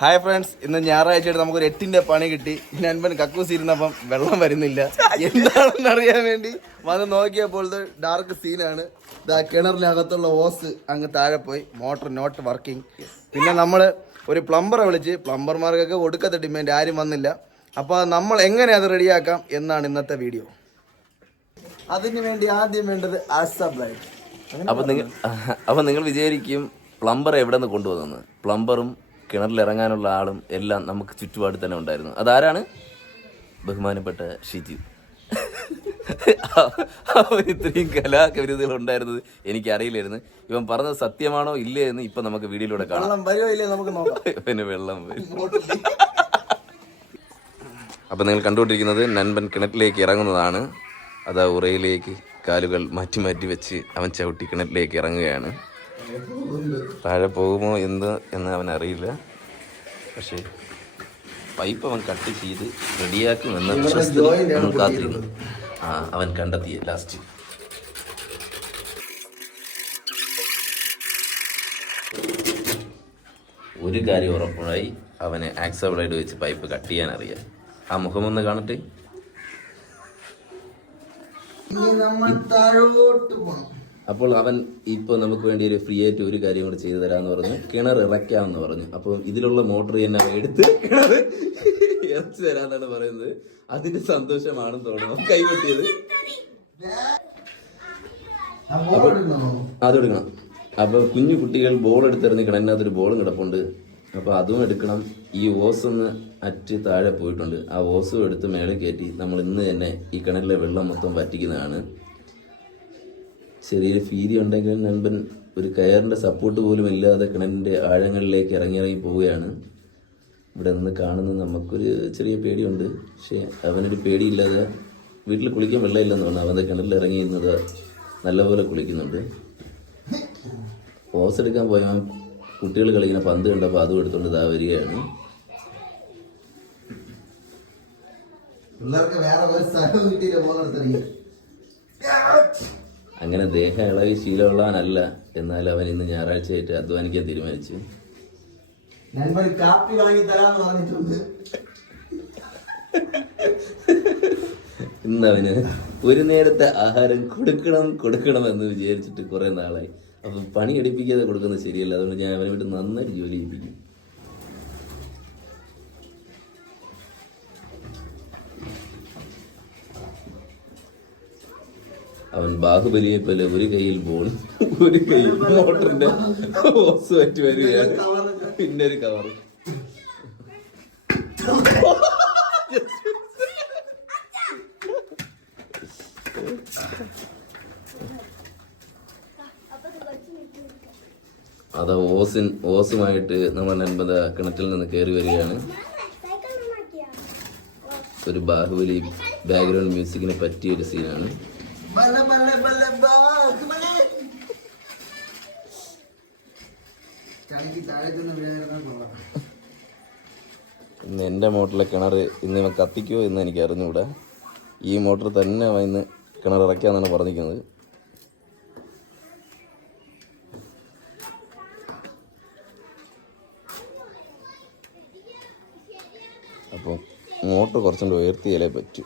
Hi friends, ഇന്ന് ഞായറാഴ്ചയായിട്ട് നമുക്കൊരു 8ന്റെ പണി കിട്ടി. നൻപൻ കക്കൂസ് ഇരുന്നപ്പം വെള്ളം വരുന്നില്ല, എന്താണെന്ന് അറിയാൻ വേണ്ടി വന്ന് നോക്കിയപ്പോൾ ഡാർക്ക് സീനാണ്. ഇതാ കിണറിനകത്തുള്ള ഓസ് അങ്ങ് താഴെ പോയി, മോട്ടർ നോട്ട് വർക്കിംഗ്. പിന്നെ നമ്മൾ ഒരു പ്ലംബറെ വിളിച്ച്, പ്ലംബർമാർക്കൊക്കെ ഒടുക്കത്തെ ഡിമാൻഡ്, ആരും വന്നില്ല. അപ്പോൾ നമ്മൾ എങ്ങനെ അത് റെഡിയാക്കാം എന്നാണ് ഇന്നത്തെ വീഡിയോ. അതിന് വേണ്ടി ആദ്യം വേണ്ടത് ആസബ്ലൈറ്റ്. അപ്പോൾ നിങ്ങൾ വിചാരിക്കും പ്ലംബർ എവിടെ നിന്ന് കൊണ്ടുവന്നെന്ന്. പ്ലംബറും കിണറിലിറങ്ങാനുള്ള ആളും എല്ലാം നമുക്ക് ചുറ്റുപാട് തന്നെ ഉണ്ടായിരുന്നു. അതാരാണ്? ബഹുമാനപ്പെട്ട ഷിജു. അവൻ ഇത്രയും കലാകവിരുദ്ധകൾ ഉണ്ടായിരുന്നത് എനിക്കറിയില്ലായിരുന്നു. ഇവൻ പറഞ്ഞത് സത്യമാണോ ഇല്ലേ എന്ന് ഇപ്പം നമുക്ക് വീഡിയോയിലൂടെ കാണാം. പിന്നെ വെള്ളം വരും. അപ്പം നിങ്ങൾ കണ്ടുകൊണ്ടിരിക്കുന്നത് നൻപൻ കിണറ്റിലേക്ക് ഇറങ്ങുന്നതാണ്. അതാ ഉറയിലേക്ക് കാലുകൾ മാറ്റി മാറ്റി വെച്ച് അവൻ ചവിട്ടി കിണറ്റിലേക്ക് ഇറങ്ങുകയാണ്. താഴെ പോകുമോ എന്ന് അവൻ അറിയില്ല. പക്ഷേ പൈപ്പ് അവൻ കട്ട് ചെയ്ത് റെഡിയാക്കുമെന്ന് വിശ്വസിച്ച് കാത്തിരുന്നു. അവൻ കണ്ടെത്തി ലാസ്റ്റ്. ഒരു കാര്യം ഉറപ്പായി, അവന് ആക്സബിളായിട്ട് വെച്ച് പൈപ്പ് കട്ട് ചെയ്യാൻ അറിയാം. ആ മുഖമൊന്ന് കാണട്ടെ. അപ്പോൾ അവൻ ഇപ്പോൾ നമുക്ക് വേണ്ടി ഒരു ഫ്രീ ആയിട്ട് ഒരു കാര്യം കൂടെ ചെയ്തു തരാമെന്ന് പറഞ്ഞു. കിണർ ഇറക്കാമെന്ന് പറഞ്ഞു. അപ്പോൾ ഇതിലുള്ള മോട്ടർ തന്നെ എടുത്ത് കിണർ ഇറച്ചു തരാന്നാണ് പറയുന്നത്. അതിന്റെ സന്തോഷമാണെന്ന് തോന്നുന്നു കൈകൊട്ടിയത്. അത് എടുക്കണം. അപ്പൊ കുഞ്ഞു കുട്ടികൾ ബോൾ എടുത്തെറിഞ്ഞ് കിണറിനകത്തൊരു ബോളും കിടപ്പുണ്ട്. അപ്പൊ അതും എടുക്കണം. ഈ ഓസ് ഒന്ന് അറ്റ് താഴെ പോയിട്ടുണ്ട്. ആ ഓസും എടുത്ത് മേലെ കയറ്റി നമ്മൾ ഇന്ന് തന്നെ ഈ കിണറിലെ വെള്ളം മൊത്തം വറ്റിക്കുന്നതാണ്. ചെറിയൊരു ഫീതി ഉണ്ടെങ്കിലും നൻപൻ ഒരു കയറിൻ്റെ സപ്പോർട്ട് പോലും ഇല്ലാതെ കിണറിൻ്റെ ആഴങ്ങളിലേക്ക് ഇറങ്ങി പോവുകയാണ്. ഇവിടെ നിന്ന് കാണുന്നത് നമുക്കൊരു ചെറിയ പേടിയുണ്ട്. പക്ഷേ അവനൊരു പേടിയില്ലാതെ വീട്ടിൽ കുളിക്കാൻ വെള്ളമില്ലെന്ന് പറഞ്ഞു അവൻ്റെ കിണറിൽ ഇറങ്ങിയിരുന്നത് നല്ലപോലെ കുളിക്കുന്നുണ്ട്. ഓസ് എടുക്കാൻ പോയാൽ കുട്ടികൾ കളിക്കുന്ന പന്ത് കണ്ടപ്പോൾ അതും എടുത്തുകൊണ്ട് ഇതാ വരികയാണ്. അങ്ങനെ ദേഹം ഇളകി ശീലമുള്ളവനല്ല. എന്നാൽ അവൻ ഇന്ന് ഞായറാഴ്ചയായിട്ട് അധ്വാനിക്കാൻ തീരുമാനിച്ചു. ഇന്ന് അവന് ഒരു നേരത്തെ ആഹാരം കൊടുക്കണം എന്ന് വിചാരിച്ചിട്ട് കുറെ നാളായി. അപ്പം പണി എടുപ്പിക്കാതെ കൊടുക്കുന്നത് ശരിയല്ല. അതുകൊണ്ട് ഞാൻ അവനെ വിട്ട് നന്നായിട്ട് ജോലി ചെയ്യിപ്പിക്കും. അവൻ ബാഹുബലിയെ പോലെ ഒരു കയ്യിൽ ബോൾ, ഒരു കയ്യിൽ മോട്ടറിന്റെ ഓസ് പറ്റി വരികയാണ്. പിന്നെ ഒരു കവർ. അത് ഓസുമായിട്ട് നമ്മൾ നൻപത കിണറ്റിൽ നിന്ന് കയറി വരികയാണ്. ഒരു ബാഹുബലി ബാക്ക്ഗ്രൗണ്ട് മ്യൂസിക്കിനെ പറ്റിയ ഒരു സീനാണ്. ഇന്ന് എൻ്റെ മോട്ടറിലെ കിണർ ഇന്ന് ഇവൻ കത്തിക്കുമോ എന്ന് എനിക്ക് അറിഞ്ഞുകൂടാ. ഈ മോട്ടർ തന്നെ ഇന്ന് കിണർ ഇറക്കാന്നാണ് പറഞ്ഞിരിക്കുന്നത്. അപ്പോൾ മോട്ടർ കുറച്ചുകൂടി ഉയർത്തിയാലേ പറ്റൂ.